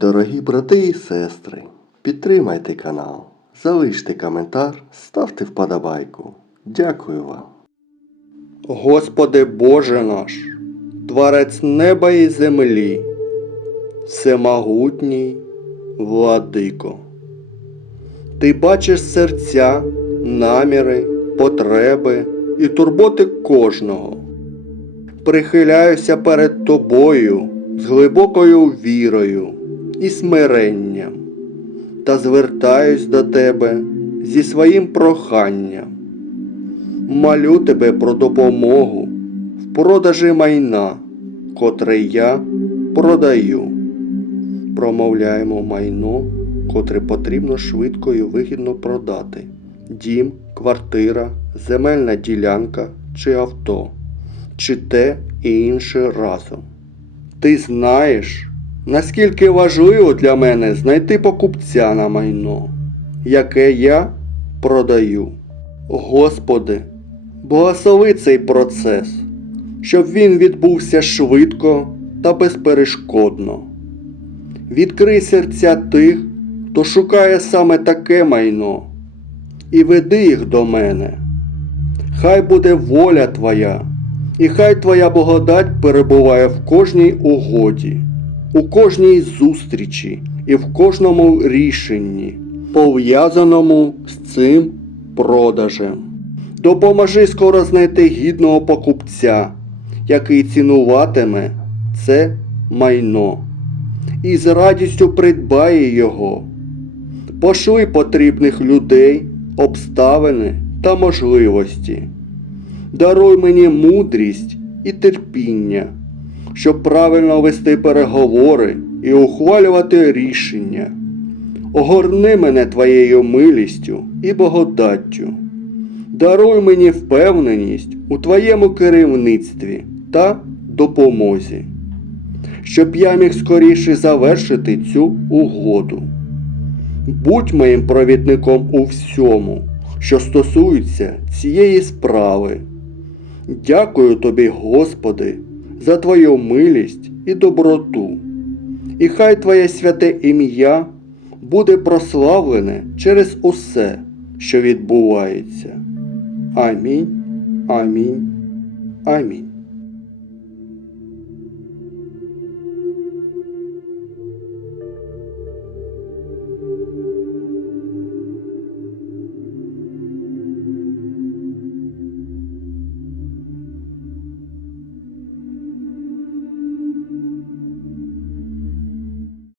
Дорогі брати і сестри, підтримайте канал, залиште коментар, ставте вподобайку. Дякую вам. Господи Боже наш, Творець неба і землі, всемогутній владико. Ти бачиш серця, наміри, потреби і турботи кожного. Прихиляюся перед тобою з глибокою вірою і смиренням та звертаюсь до тебе зі своїм проханням. Молю тебе про допомогу в продажі майна, котре я продаю. Промовляємо майно, котре потрібно швидко і вигідно продати. Дім, квартира, земельна ділянка чи авто, чи те і інше разом. Ти знаєш, наскільки важливо для мене знайти покупця на майно, яке я продаю. Господи, благослови цей процес, щоб він відбувся швидко та безперешкодно. Відкрий серця тих, хто шукає саме таке майно, і веди їх до мене. Хай буде воля Твоя, і хай Твоя благодать перебуває в кожній угоді, у кожній зустрічі і в кожному рішенні, пов'язаному з цим продажем. Допоможи скоро знайти гідного покупця, який цінуватиме це майно, і з радістю придбає його. Пошли потрібних людей, обставини та можливості. Даруй мені мудрість і терпіння, щоб правильно вести переговори і ухвалювати рішення. Огорни мене твоєю милістю і благодаттю. Даруй мені впевненість у твоєму керівництві та допомозі, щоб я міг скоріше завершити цю угоду. Будь моїм провідником у всьому, що стосується цієї справи. Дякую тобі, Господи, за Твою милість і доброту. І хай Твоє святе ім'я буде прославлене через усе, що відбувається. Амінь, амінь, амінь.